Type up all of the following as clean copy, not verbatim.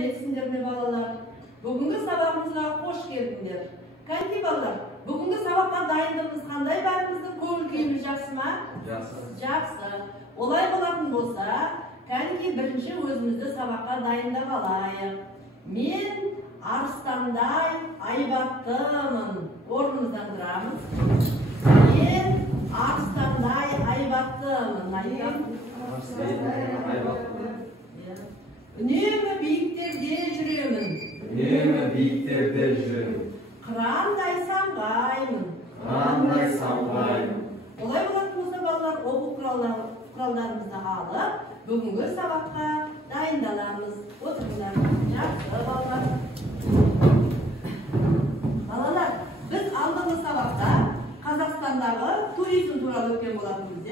сәлеметсіңдер ме балалар? Бүгінгі сабағымызға қош келдіңдер. Қайсы балалар? Бүгінгі сабаққа дайындығымыз қандай, бәріміздің көңіл күйіміз жақсы ма? Жақсы. Олай болатын болса, кәнеки бірінші өзімізді сабаққа дайындап алайық. Мен арыстандай айбаттымын. Орнымыздан тұрамыз. Мен арыстандай айбаттымын. Үнемі биіктерде жүремін. Қырандай самғаймын. Олай болатын болса, балалар оқу құралдарымызды алып, бүгінгі сабаққа дайындаламыз. Отырыңдар. Жақсы балалар. Балалар, біз алдыңғы сабақта Қазақстандағы туризм туралы өткен болатынбыз.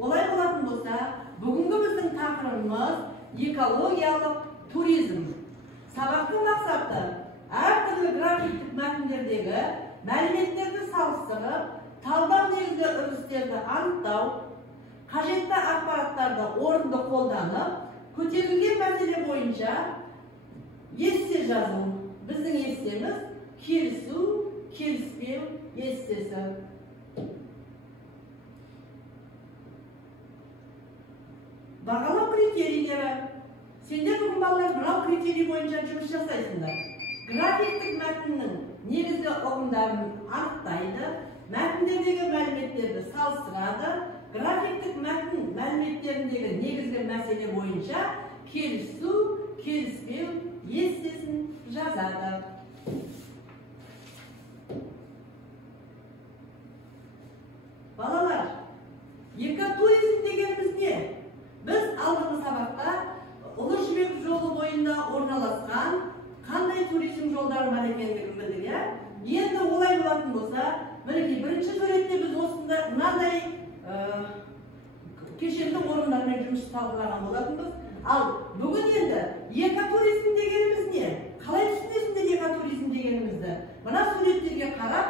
Олай болатын болса, бүгінгі біздің тақырыбымыз экологиялық туризм. Сабақтың мақсаты әртүрлі графиктік мәтіндердегі мәліметтерді салыстырып, талдау негізгі үрдістерді анықтау, қажетті ақпараттарды орынды қолданып, көтерілген мәселе бойынша есте жазу. Біздің естеміз келісу, келіспеу естесі. Бағалау критерийлері. Сендер бүгін балалар мынау критерий бойынша жұмыс жасайсыңдар. Графиктік мәтіннің негізгі ұғымдарын анықтайды, мәтіндердегі мәліметтерді салыстырады, графиктік мәтін мәліметтеріндегі негізгі мәселе бойынша келісу, келіспеу естесін жазады. Балалар, экотуризм дегеніміз не? Біз алдыңғы сабақта Ұлы Жібек жолы бойында орналасқан қандай туризм жолдары бар екендігін білдік. Енді олай болатын болса, мінекей бірінші суретте біз осында мынадай кешенді орындармен жұмыс талқылаған болатынбыз. Ал бүгін енді экотуризм дегеніміз не? Қалай түсінесіңдер экотуризм дегенімізді? Мына суреттерге қарап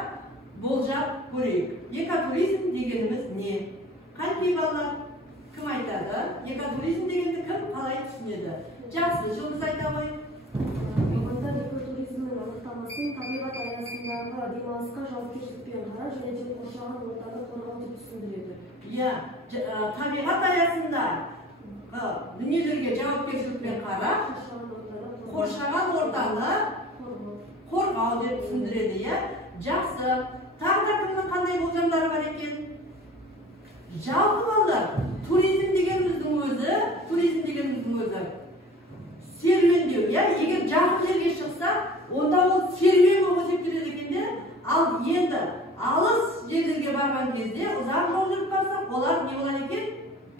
болжап көрейік. Экотуризм дегеніміз не? Қайсы балалар? Кім айтады? Экотуризм дегенді кім қалай түсінеді? Жақсы, жылдыз айта ғой. Мамандар экотуризмнің анықтамасын табиғат аясындағы демалысқа жауапкершілікпен қарау және де қоршаған ортаны қорғау деп түсіндіреді. Табиғат аясында дүниелерге жауапкершілікпен қарап, қоршаған ортаны қорғау деп түсіндіреді. Жақсы. Тағы да кімнің қандай болжамдары бар екен? Жалпы балалар, туризм дегеніміздің өзі серуендеу. Егер жақын жерге шықса, онда ол серуен болып есептеледі екен. Ал енді алыс жерлерге барған кезде, ұзақ жол жүріп барсақ, олар не болады екен?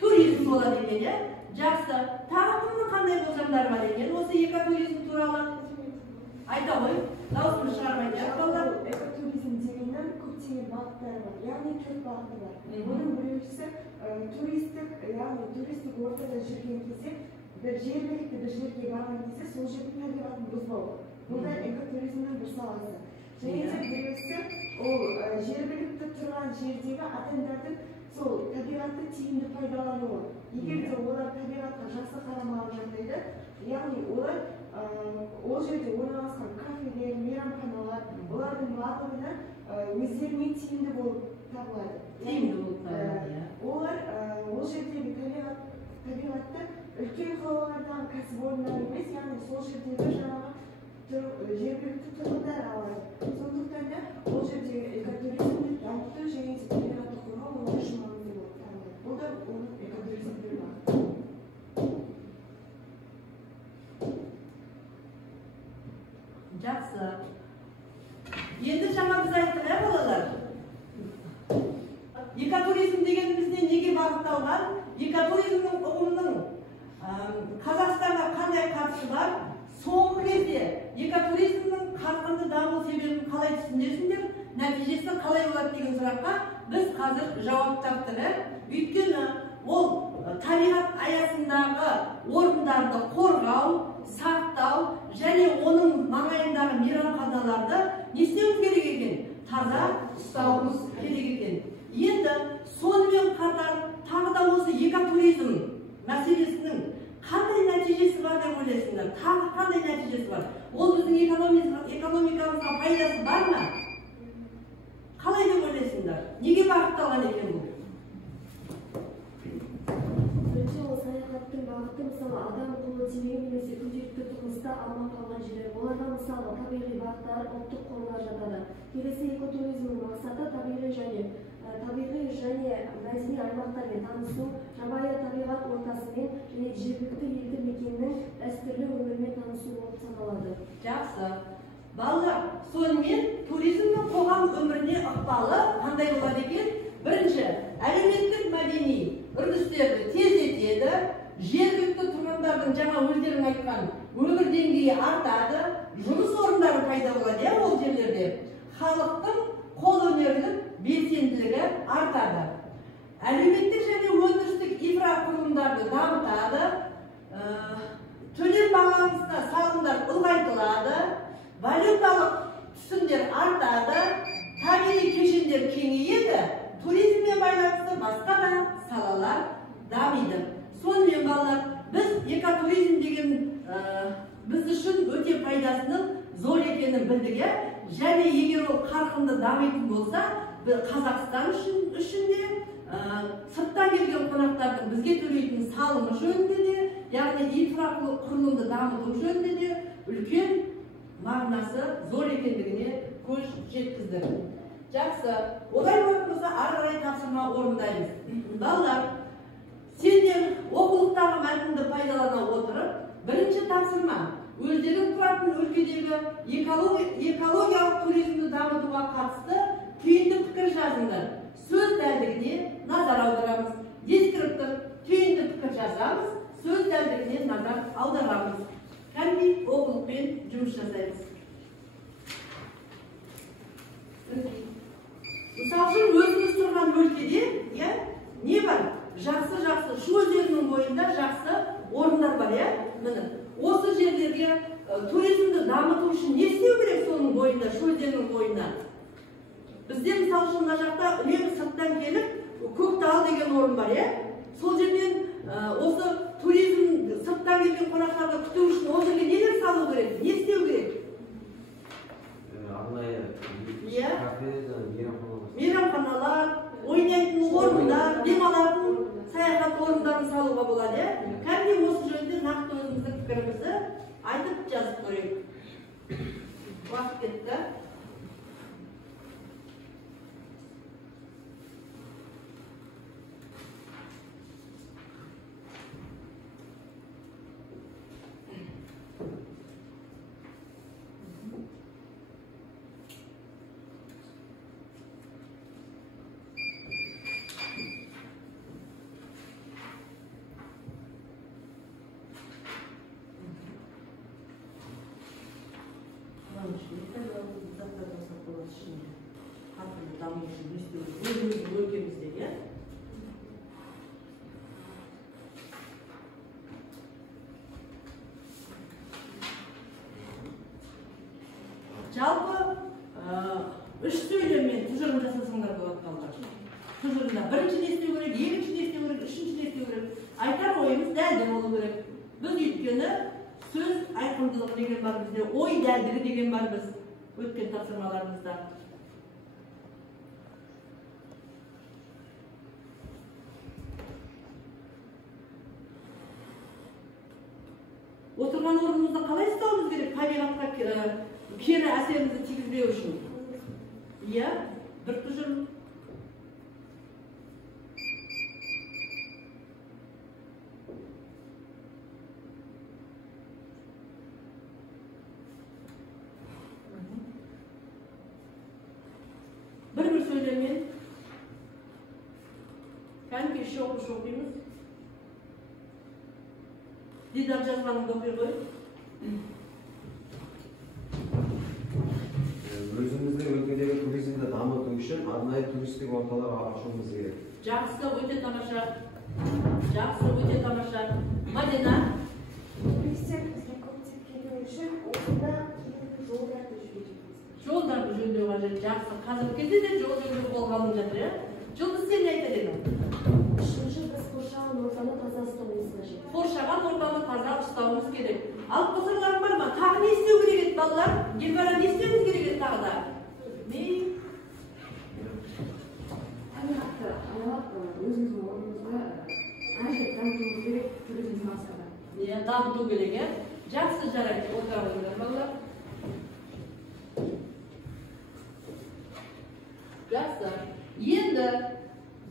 Туризм болады екен. Жақсы. Тағы кімнің қандай болжамдары бар екен? Осы экотуризм туралы айта ғой. Дауысымыз шығармайды. Экотуризм дегеннен көптеген бағыттары бар. Яғни 4 бағыты бар. Оның біреуісі туристік ортада жүрген кезде, бір жергілікті бір жерге барған кезде сол жердің табиғатын бұзбау. Бұл да экотуризмнің бір саласы. Және де біреуісі ол жергілікті тұрған жердегі адамдардың сол табиғатты тиімді пайдалануы. Егер де олар табиғатқа жақсы қарамаған жағдайда, яғни олар ол жерде орналасқан кафелер, мейрамханалар, олардың барлығына өздеріне тиімді болып табылады. Олар ол жердегі табиғатты үлкен қалалардағы кәсіпорындар емес, яғни сол жердегі жаңағы жергілікті тұрғындар алады. Сондықтан да ол жердегі экотуризмді дамыту және де табиғатты қорғау олар үшін маңызды болып табылады. Бұл да оның экотуризм бір бағыты. Жақсы. Енді жаңа біз айттық, балалар. Экотуризм дегенімізде неге бағытталған? Экотуризмнің ұғымының Қазақстанға қандай қатысы бар? Соңғы кезде экотуризмнің қарқынды даму себебін қалай түсінесіңдер? Нәтижесі қалай болады деген сұраққа біз қазір жауап таптық. Өйткені ол табиғат аясындағы орындарды қорғау, сақтау және оның маңайындағы мейрамханаларды не істеуіміз керек екен? Таза ұстауымыз керек екен. Енді сонымен қатар тағы да осы экотуризм мәселесінің қандай нәтижесі бар деп ойлайсыңдар? Тағы қандай нәтижесі бар? Ол біздің экономикамызға пайдасы бар ма? Қалай деп ойлайсыңдар? Неге бағытталған екен бұл? Бірінші ол саяхаттың бағыты, мысалы, адам қолы тимеген немесе күнделікті тұрмыста алмай қалған жерлер. Оларға мысалы табиғи бақтар, ұлттық қорлар жатады. Келесі экотуризмнің мақсаты табиғи және мәдени аймақтармен танысу, жабайы табиғат ортасымен және жергілікті елді мекеннің дәстүрлі өмірмен танысу болып саналады. Жақсы. Балалар, сонымен туризмнің қоғам өміріне ықпалы қандай болады екен? Бірінші, әлеуметтік мәдени үрдістерді тездетеді, жергілікті тұрғындардың жаңа өздерің айтқан өмір деңгейі артады, жұмыс орындары пайда болады ол жерлерде. Халықтың қолөнерлік белсенділігі артады. Әлеуметтік және өндірістік инфрақұрылымдарды дамытады, төлем бағасында салымдар ұлғайтылады, валюталық түсімдер артады, табиғи кешендер кеңейеді, туризммен байланысты басқа да салалар дамиды. Сонымен балалар, біз экотуризм деген біз үшін өте пайдасының зор екенін білдік, және егер ол қарқынды дамитын болса, Қазақстан үшін де, сырттан келген қонақтардың бізге төлейтін салымы жөнінде де, яғни инфрақұрылымды дамыту жөнінде де үлкен мағынасы зор екендігіне көз жеткізді. Жақсы, олай болса ары қарай тапсырма орындаймыз. Балалар, сендер оқулықтағы мәтінді пайдалана отырып, бірінші тапсырма өздерің тұратын өлкедегі экологиялық туризмді дамытуға қатысты түйінді пікір жазыңдар. Сөз дәлдігіне назар аударамыз. Дескриптор түйінді пікір жазамыз, сөз дәлдігіне назар аударамыз. Кәдімгі оқулықпен жұмыс жасаймыз. Мысал үшін өзіміз тұрған өлкеде не бар? Жақсы, шу өзенінің бойында жақсы орындар бар, міне. Осы жерлерге туризмді дамыту үшін не істеу керек соның бойында, шу өзенінің бойында? Бізде мысал үшін мына жақта үнемі сырттан келіп, Көктал деген орын бар, сол жерден осы туризм сырттан келген қонақтарды күту үшін ол жерге нелер салу керек, не істеу керек? Мейрамханалар, ойнайтын орындар, демалатын саяхат орындарын салуға болады. Кәдімгі осы жөнінде нақты өзіміздің пікірімізді айтып жазып көрейік. Уақыт кетті. Жалпы үш сөйлеммен тұжырым жасасаңдар болады балалар. Тұжырымда бірінші не істеу керек, екінші не істеу керек, үшінші не істеу керек. Айтар ойымыз дәлді болу керек. Біз өйткені сөз айқындылығы деген бар бізде, ой дәлдігі деген бар біз өткен тапсырмаларымызда. Отырған орнымызда қалай ұстауымыз керек табиғатқа кері әсерімізді тигізбеу үшін? Иә, бір тұжырым. Бір сөйлеммен кәдімгі іші оқимыз. Дидар жазғаныңды оқи ғой. Өзіміздің өлкедегі туризмді дамыту үшін арнайы туристік орталар ашуымыз керек. Жақсы, өте тамаша. Жақсы, өте тамаша. Мадина? Туристер бізге көптеп келу үшін осында кейінгі жолдарды жөндеу. Жолдарды жөндеу қажет. Жақсы. Қазіргі кезде де жол жөндеу болғанын жатыр. Жұлдыз, сен не айтар едің? Үшінші, біз қоршаған ортаны таза ұстауымыз қажет. Қоршаған ортаны таза ұстауымыз керек. Алып қосарларың бар ма? Тағы не істеу керек еді балалар? Гүлбара не істеуіміз керек еді тағы да? Табиғатты аялап өзіміздің орнымызда әжет дамытуымыз керек туризм саласында. Иә, дамыту керек, иә? Жақсы жарайды, отыра қойыңдар балалар. Жақсы. Енді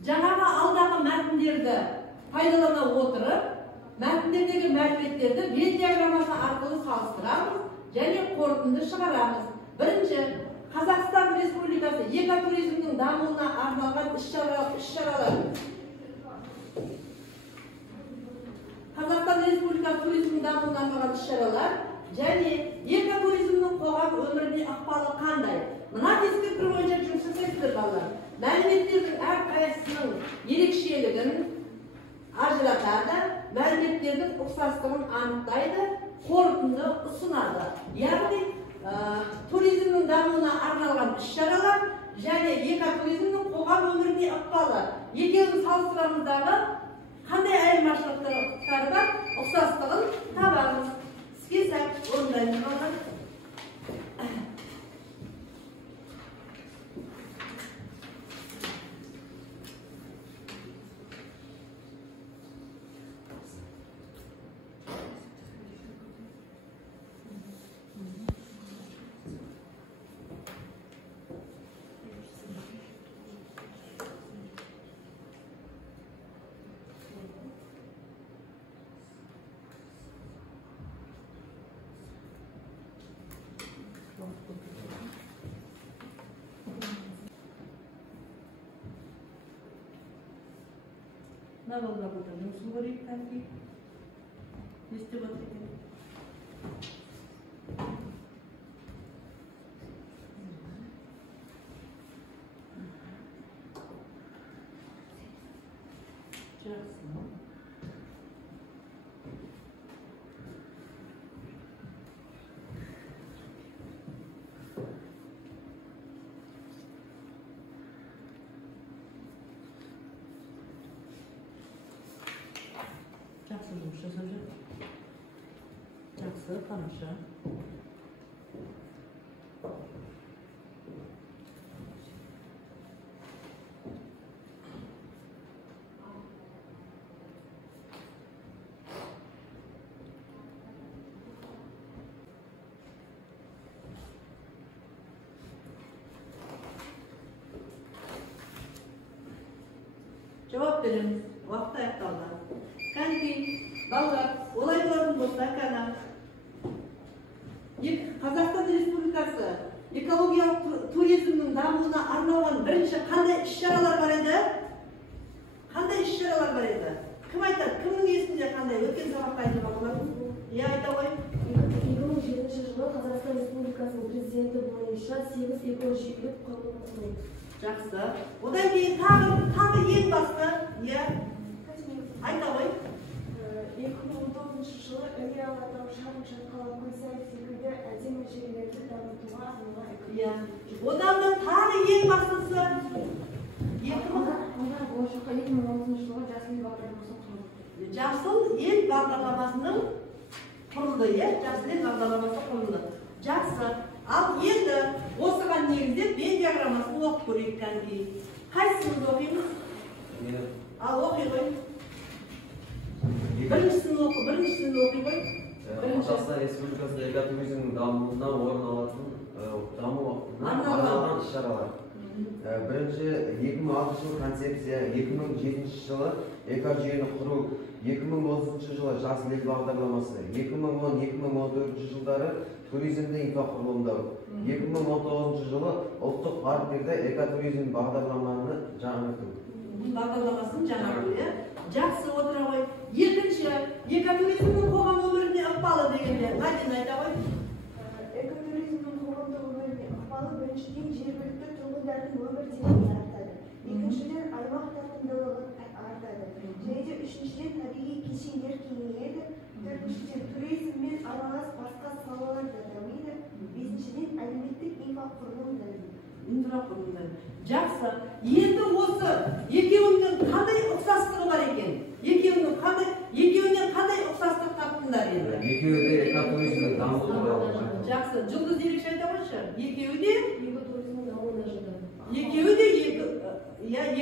жаңағы алдағы мәтіндерді пайдалана отырып, мәтіндердегі мәліметтерді вен диаграммасы арқылы салыстырамыз және қорытынды шығарамыз. Бірінші, Қазақстан Республикасы экотуризмнің дамуына арналған іс-шаралар. Қазақстан Республикасы туризмнің дамуына арналған іс-шаралар және экотуризмнің қоғам өміріне ықпалы қандай? Мына тескерту бойынша жұмыс жасайсыздар балалар. Мәліметтердің әрқайсысының ерекшелігін ажыратады, мәліметтердің ұқсастығын анықтайды, қорытынды ұсынады. Яғни туризмнің дамуына арналған іс-шаралар және экотуризмнің қоғам өміріне ықпалы. Екеуін салыстырамыздағы қандай айырмашылықтары бар, ұқсастығын табамыз. Іске сәт орындаймыз балалар. Ne var burada? Nasıl var ilk tanki? Liste bakayım. Jackson. Жақсы жұмыс жасап жүр. Жақсы, тамаша. Cevap verin. Vakti аяқталды. Кәнекей, балалар, олай болатын болса, Қазақстан Республикасы экологиялық туризмнің дамуына арналған бірінші қандай іс-шаралар бар еді? Қандай іс-шаралар бар еді? Кім айтады? Кімнің есінде қандай? Өткен сабақта айтып балалар? Иә, айта ғой. 2007 жылы Қазақстан Республикасының президенті бойынша 8 экожүйелік құрылымы. Жақсы. Одан кейін тағы ең басты, иә? Айта ғой. 2019 жылы Іле Алатау, Шарм Шатқалы, Көлсай секілді әдемі жерлерді дамытуға арналған Иә. Одан да тағы ең бастысы 2016 жылы Жасыл ел бағдарламасы құрылды. Жасыл ел бағдарламасының құрылды, иә? Жасыл ел бағдарламасы құрылды. Жақсы. Ал енді осыған негізде вен диаграммасын оқып көрейік кәнекей. Қайсысını оқимыз? Ал оқи ғой. Біріншісін оқи ғой. Қазақстан Республикасында экотуризмнің дамуына орын алатын даму арналған іс-шаралар. Бірінші 2006 жылы концепция, 2007 жылы экожүйені құру, 2030 жылы жасыл ел бағдарламасы, 2010-2014 жылдары туризмді инфрақұрылымдау, 2019 жылы ұлттық парктерде экотуризм бағдарламаны жаңарту. Бағдарламасын жаңарту, иә? Жақсы, отыра ғой. Екінші, экотуризмнің қоғам өміріне ықпалы дегенде, Мәдина айта ғой. Экотуризмнің қоғамдық өміріне ықпалы біріншіден жергілікті тұрғындардың өмір деңгейі артады. Екіншіден аймақ тартымдылығы артады. Және де үшіншіден табиғи кешендер кеңейеді. Төртіншіден туризм мен аралас басқа салалар да дамиды. Бесіншіден әлеуметтік инфрақұрылым дамиды. Жақсы. Енді осы екеуінің қандай ұқсастығы бар екен? Екеуінен қандай ұқсастық таптыңдар енді? Екеуі де дамыту туралы айтыңыз. Жақсы, Жұлдыз ерекше айта қойшы. Екеуі де Экотуризмнің дамуына жатады.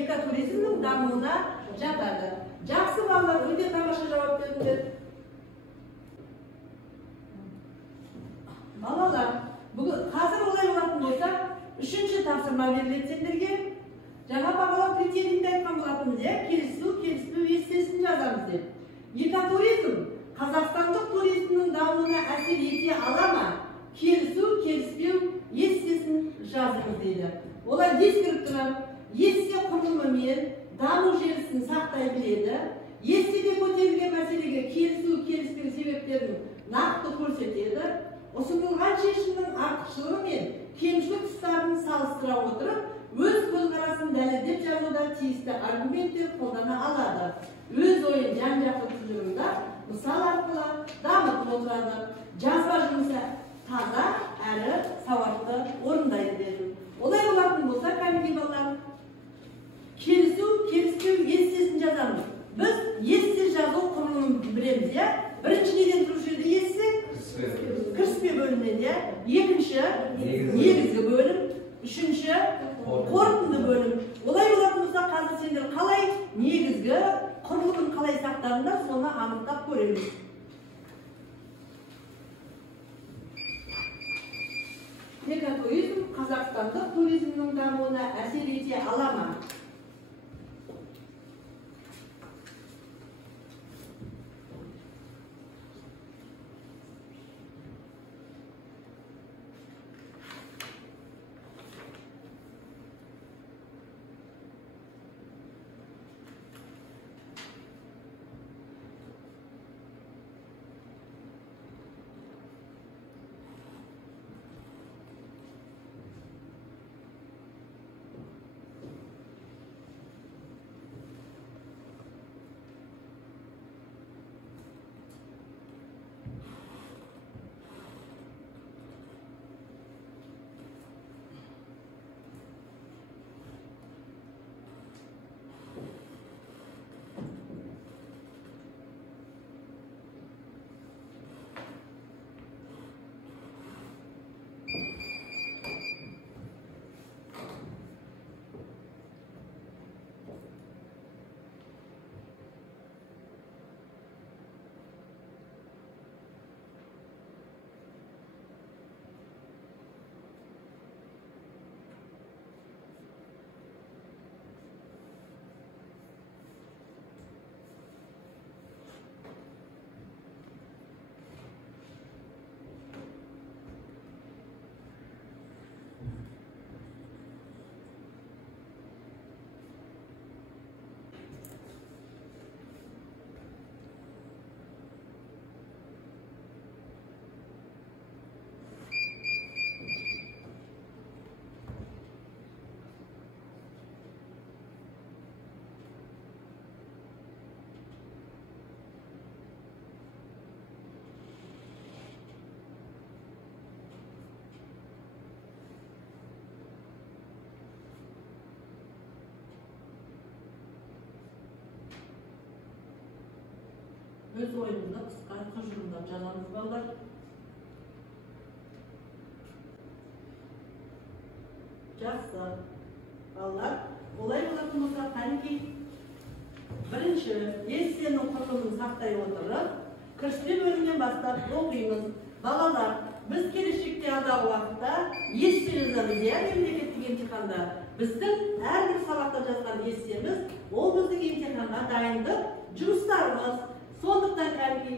экотуризмнің дамуына жатады. Жақсы балалар, өте тамаша жауап бердіңдер. Балалар, бүгін қазір олай болатын болса, үшінші тапсырма беріледі сендерге. Жаңа бағалау критерийінде айтқан болатынбыз, келісу, келіспеу естесін жазамыз деп. Экотуризм қазақстандық туризмнің дамуына әсер ете ала ма? Келісу, келіспеу естесін жазыңыз дейді. Олар ескеріп тұрам, есе құрылымымен даму желісін сақтай біледі. Естеде көтерілген мәселеге келісу, келіспеу себептерін нақты көрсетеді. Ұсынылған шешімнің артықшылығы мен кемшілік тұстарын салыстыра отырып, өз көзқарасын дәлелдеп жазуда тиісті аргументтер қолдана алады. Өз ойын жан-жақты тұжырымда мысал арқылы дамытып отырады. Жазба жұмысы таза әрі сауатты орындайды дедім. Олай болатын болса, кәдімгі балалар, келісу, келіспеу естесін жазамыз. Біз есте жазу құрылымын білеміз, бірінші неден тұрушы еді есе? Кіріспе бөлімнен, екінші негізгі бөлім, үшінші қорытынды бөлім. Олай болатын болса, қазір сендер қалай негізгі құрылымын қалай сақтарында, соны анықтап көреміз. Экотуризм қазақстандық туризмнің дамуына әсер ете ала ма? Өз ойымызды қысқа тұжырымдап жазамыз балалар. Жақсы. Балалар, олай болатын болса, қанекей бірінші эссенің құрылымын сақтай отырып, кіріспе бөлімнен бастап оқимыз. Балалар, біз келешекте алдағы уақытта есте жазамыз, мемлекеттік емтиханда. Біздің әрбір сабақта жазған эссеміз, ол біздің емтиханға дайындық жұмыстарымыз. Сондықтан кәдімгі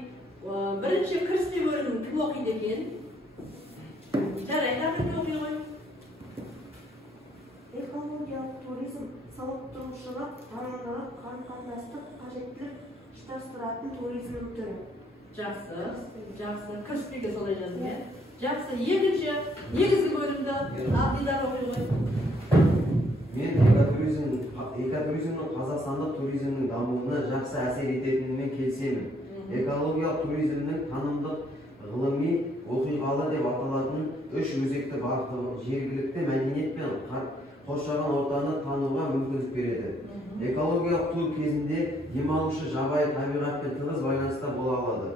бірінші кіріспе бөлімін кім оқиды екен? Жарайды, кім оқиды ғой? Экологиялық туризм сауаттанушылық, танымдылық, қарым-қатынастық қажеттілік ұштастыратын туризмнің түрі. Жақсы, жақсы. Кіріспеге солай жаздым, Жақсы, екінші негізгі бөлімді Абдидар оқиды ғой? Мен экотуризмнің қазақстандық туризмнің дамуына жақсы әсер ететініне келісемін. Экологиялық туризмнің танымдық, ғылыми, оқиғалы деп аталатын үш өзекті бағыты жергілікті мәдениет пен қоршаған ортаны тануға мүмкіндік береді. Экологиялық тур кезінде демалушы жабайы табиғатпен тығыз байланыста бола алады.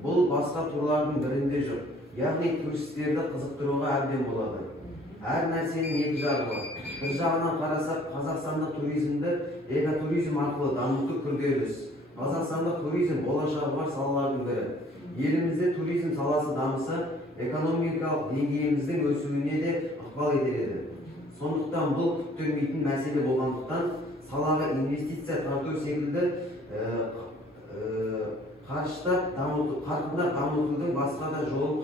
Бұл басқа турлардың бірінде жоқ. Яғни туристерді қызықтыруға әбден болады. Әр нәрсенің екі жағы бар. Bir жағынан қарасақ, Қазақстанда туризмді экотуризм арқылы дамыту күрделі іс. Қазақстанда туризм болашағы бар салалардың бірі. Елімізде туризм саласы дамыса, экономикалық деңгейіміздің өсуіне де ықпал етеді. Сондықтан бұл күтілмейтін мәселе болғандықтан, салаға инвестиция тарту секілді қарқындап дамытудың басқа да жолын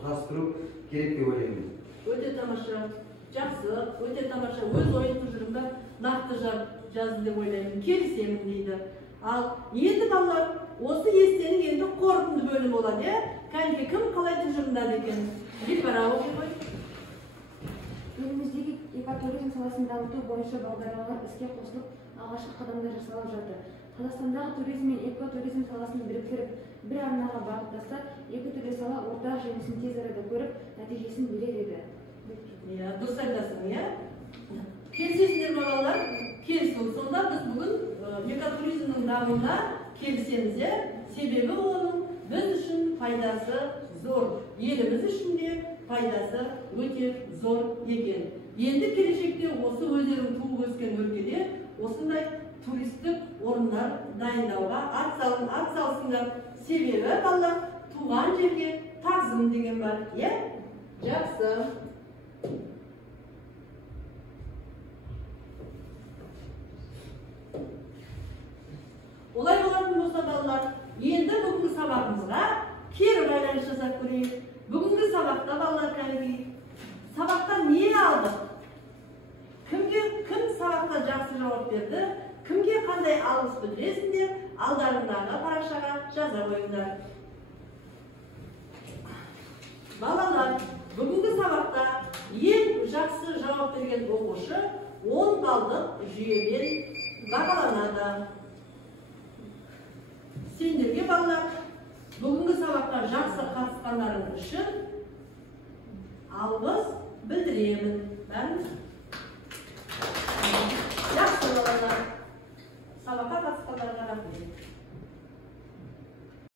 қарастыру керек деп ойлаймын. Өте тамаша, жақсы, өте тамаша. Өз ойын тұжырымда нақты жазды деп ойлаймын. Келісемін дейді. Ал енді балалар, осы естенің енді қорытынды бөлім болады, кәнде кім қалай тұжырымдады екен? Гүлбара оқи ғой. Еліміздегі экотуризм саласын дамыту бойынша бағдарламалар іске қосылып, алғашқы қадамдар жасалып жатыр. Қазақстандағы туризм мен экотуризм саласын біріктіріп, бір арнаға бағыттаса, екі түрлі сала ортақ жемісін тез арада көріп, нәтижесін берер еді. Дұрыс айтасың, келісесіңдер балалар? Келістік. Сонда біз бүгін экотуризмнің дамуына келісеміз, себебі оның біз үшін пайдасы зор, еліміз үшін де пайдасы өте зор екен. Енді келешекте осы өздерің туып өскен өлкеде осындай туристік орындар дайындауға ат салсыңдар. Себебі балалар туған жерге тағзым деген бар, Жақсы. Олай болатын болса балалар, енді бүгінгі сабағымызға кері байланыс жасап көрейік. Бүгінгі сабақта балалар кәдімгі сабақтан не алдық? Кім сабақта жақсы жауап берді? Кімге қандай алғыс білдіресіңдер? Алдарындағы парақшаға жаза қойыңдар. Балалар, бүгінгі сабақта ең жақсы жауап берген оқушы 10 балдық жүйемен бағаланады. Сендерге балалар, бүгінгі сабаққа жақсы қатысқандарың үшін алғыс білдіремін.